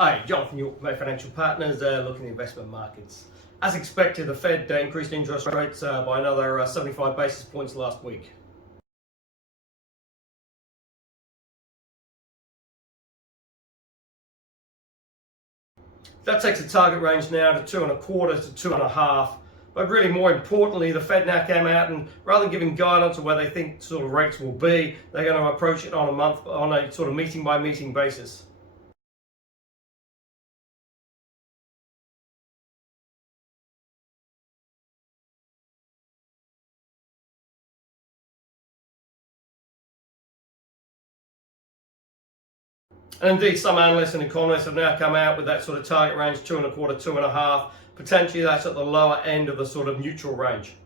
Hi, Jonathan York from Financial Partners, looking at investment markets. As expected, the Fed increased interest rates by another 75 basis points last week. That takes the target range now to 2.25 to 2.5. But really, more importantly, the Fed now came out and rather than giving guidance on where they think sort of rates will be, they're going to approach it on a sort of meeting by meeting basis. And indeed, some analysts and economists have now come out with that sort of target range, 2.25, 2.5. Potentially that's at the lower end of the sort of neutral range.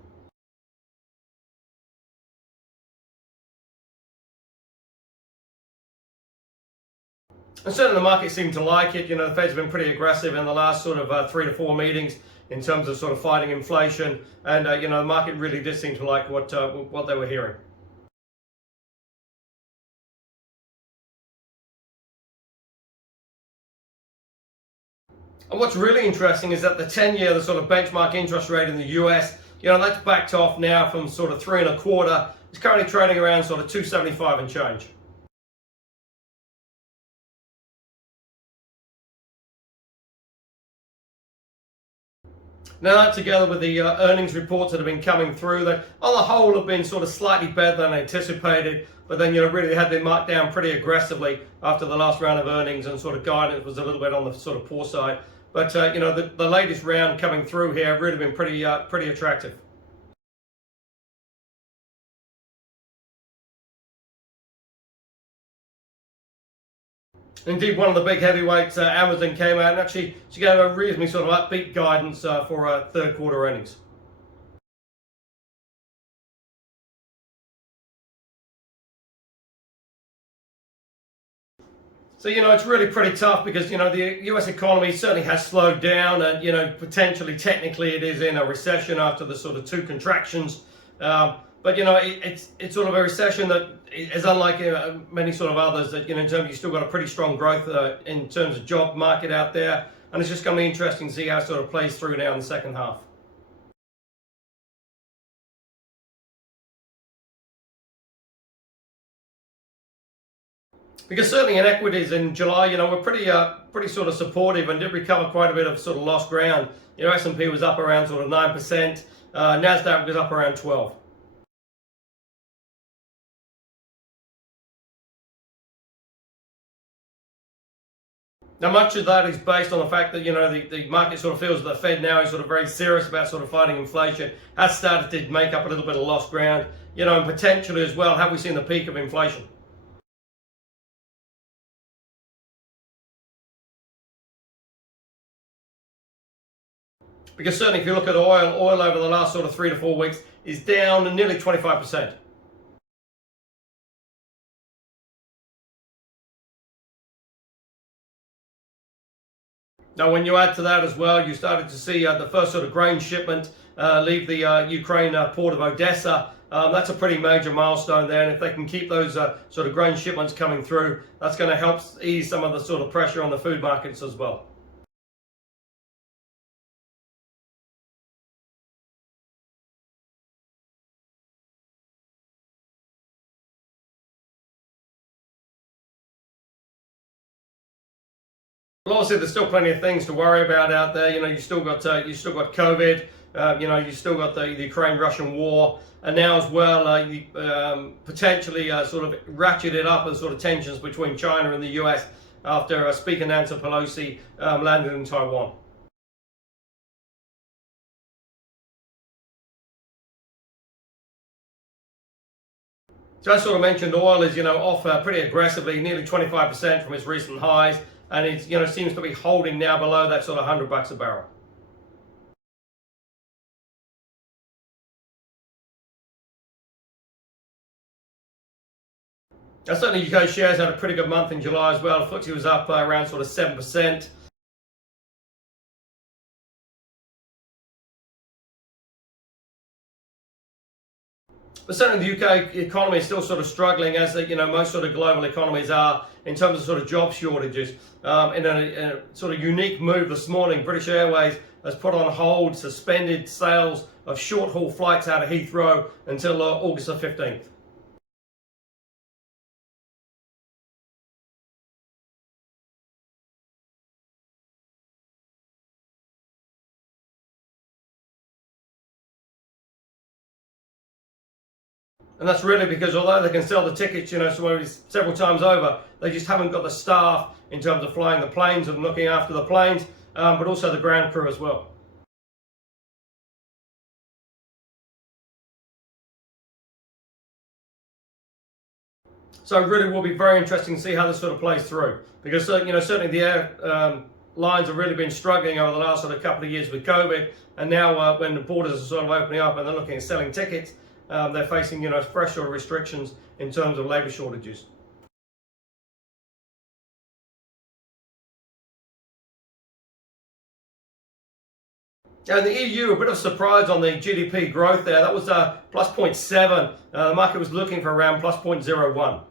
And certainly the market seemed to like it. The Fed's been pretty aggressive in the last sort of 3 to 4 meetings in terms of sort of fighting inflation. And, the market really did seem to like what they were hearing. And what's really interesting is that the 10-year, the sort of benchmark interest rate in the US, that's backed off now from sort of 3.25. It's currently trading around sort of 275 and change. Now that together with the earnings reports that have been coming through that on the whole have been sort of slightly better than anticipated, but then really had been marked down pretty aggressively after the last round of earnings, and sort of guidance was a little bit on the sort of poor side. But the latest round coming through here have really been pretty attractive. Indeed, one of the big heavyweights, Amazon, came out and actually she gave a reasonably sort of upbeat guidance for third quarter earnings. So, it's really pretty tough because, the US economy certainly has slowed down and, potentially, technically it is in a recession after the sort of two contractions. But, it's sort of a recession that is unlike many sort of others that, in terms of you still got a pretty strong growth in terms of job market out there. And it's just going to be interesting to see how it sort of plays through now in the second half. Because certainly in equities in July, we're pretty sort of supportive and did recover quite a bit of sort of lost ground. S&P was up around sort of 9%, Nasdaq was up around 12%. Now, much of that is based on the fact that the market sort of feels that the Fed now is sort of very serious about sort of fighting inflation, has started to make up a little bit of lost ground, and potentially as well, have we seen the peak of inflation? Because certainly if you look at oil over the last sort of 3 to 4 weeks is down nearly 25%. Now, when you add to that as well, you started to see the first sort of grain shipment leave the Ukraine port of Odessa. That's a pretty major milestone there, and if they can keep those sort of grain shipments coming through, that's going to help ease some of the sort of pressure on the food markets as well. Well, obviously, there's still plenty of things to worry about out there. You still got COVID. You still got the Ukraine-Russian war, and now as well, potentially sort of ratcheted up and sort of tensions between China and the US after Speaker Nancy Pelosi landed in Taiwan. So I sort of mentioned oil is off pretty aggressively, nearly 25% from its recent highs, and it seems to be holding now below that sort of $100 a barrel. Now, certainly UK shares had a pretty good month in July as well. FTSE was up around sort of 7%. But certainly the UK economy is still sort of struggling, as most sort of global economies are, in terms of sort of job shortages. In a sort of unique move this morning, British Airways has put on hold, suspended sales of short-haul flights out of Heathrow until August the 15th. And that's really because although they can sell the tickets, several times over, they just haven't got the staff in terms of flying the planes and looking after the planes, but also the ground crew as well. So it really will be very interesting to see how this sort of plays through, because certainly the air lines have really been struggling over the last sort of couple of years with COVID, and now when the borders are sort of opening up and they're looking at selling tickets, they're facing fresh sort of restrictions in terms of labour shortages. And the EU, a bit of surprise on the GDP growth there. That was plus 0.7. The market was looking for around plus 0.01.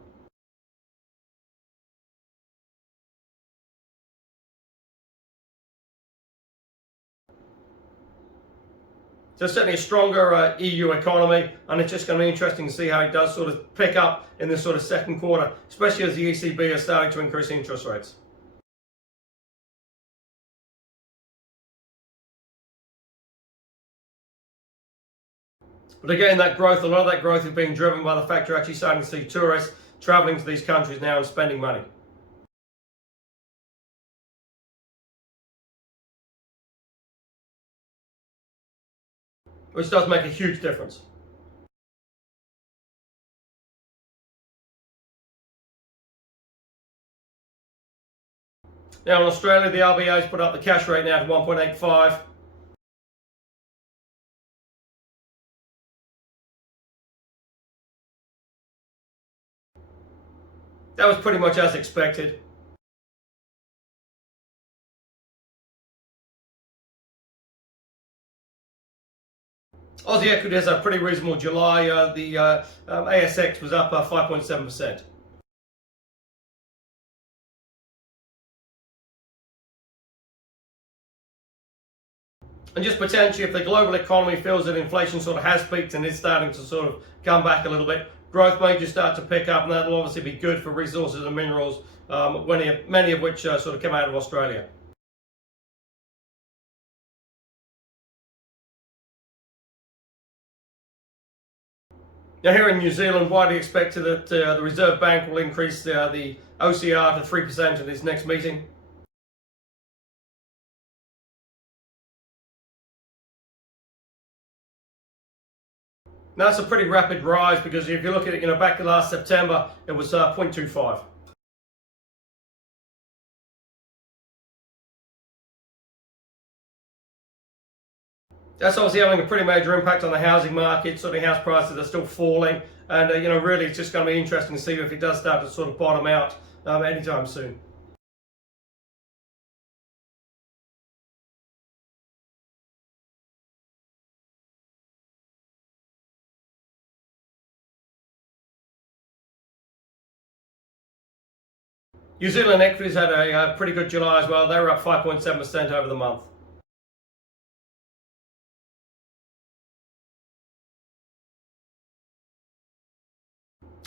So certainly a stronger EU economy, and it's just going to be interesting to see how it does sort of pick up in this sort of second quarter, especially as the ECB is starting to increase interest rates. But again, that growth, a lot of that growth is being driven by the fact you're actually starting to see tourists traveling to these countries now and spending money. Which does make a huge difference. Now in Australia, the RBA's put up the cash rate now to 1.85. That was pretty much as expected. Aussie equities had a pretty reasonable July. The ASX was up 5.7%. And just potentially, if the global economy feels that inflation sort of has peaked and is starting to sort of come back a little bit, growth may just start to pick up, and that'll obviously be good for resources and minerals, many of which sort of come out of Australia. Now here in New Zealand, widely expected that the Reserve Bank will increase the OCR to 3% at its next meeting. Now that's a pretty rapid rise, because if you look at it, back last September, it was 0.25. That's obviously having a pretty major impact on the housing market. Certainly house prices are still falling, and really it's just going to be interesting to see if it does start to sort of bottom out anytime soon. New Zealand equities had a pretty good July as well. They were up 5.7% over the month.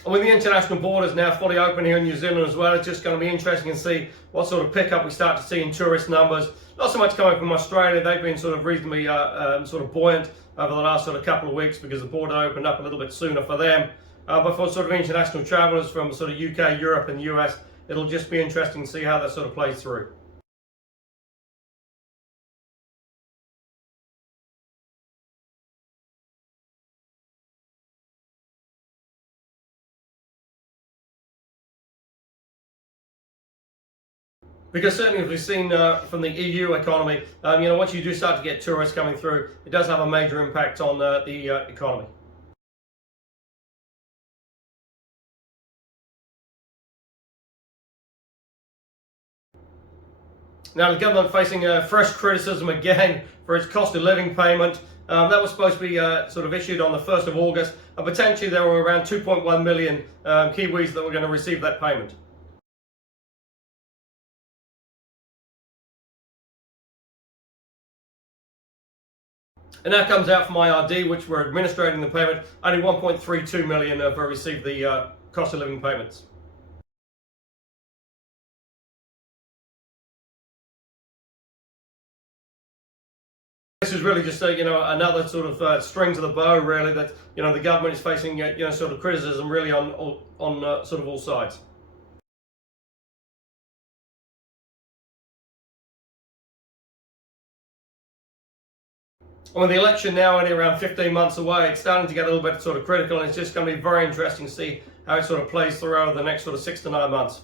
And with the international borders now fully open here in New Zealand as well, it's just going to be interesting to see what sort of pickup we start to see in tourist numbers. Not so much coming from Australia. They've been sort of reasonably sort of buoyant over the last sort of couple of weeks because the border opened up a little bit sooner for them. But for sort of international travellers from sort of UK, Europe and US, it'll just be interesting to see how that sort of plays through. Because certainly, as we've seen from the EU economy, once you do start to get tourists coming through, it does have a major impact on the economy. Now, the government facing fresh criticism again for its cost of living payment. That was supposed to be sort of issued on the 1st of August, and potentially there were around 2.1 million Kiwis that were going to receive that payment. And that comes out from IRD, which were administrating the payment. Only 1.32 million have received the cost of living payments. This is really just another sort of string to the bow, really, that the government is facing sort of criticism really on sort of all sides. And with the election now only around 15 months away, it's starting to get a little bit sort of critical, and it's just going to be very interesting to see how it sort of plays through over the next sort of 6 to 9 months.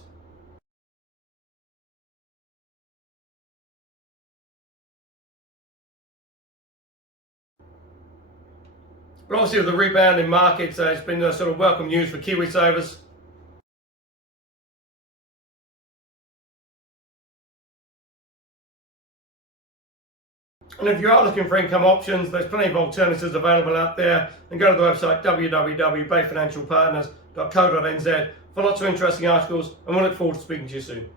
But obviously with the rebound in markets, it's been sort of welcome news for Kiwi savers. And if you are looking for income options, there's plenty of alternatives available out there. And go to the website www.bayfinancialpartners.co.nz for lots of interesting articles, and we look forward to speaking to you soon.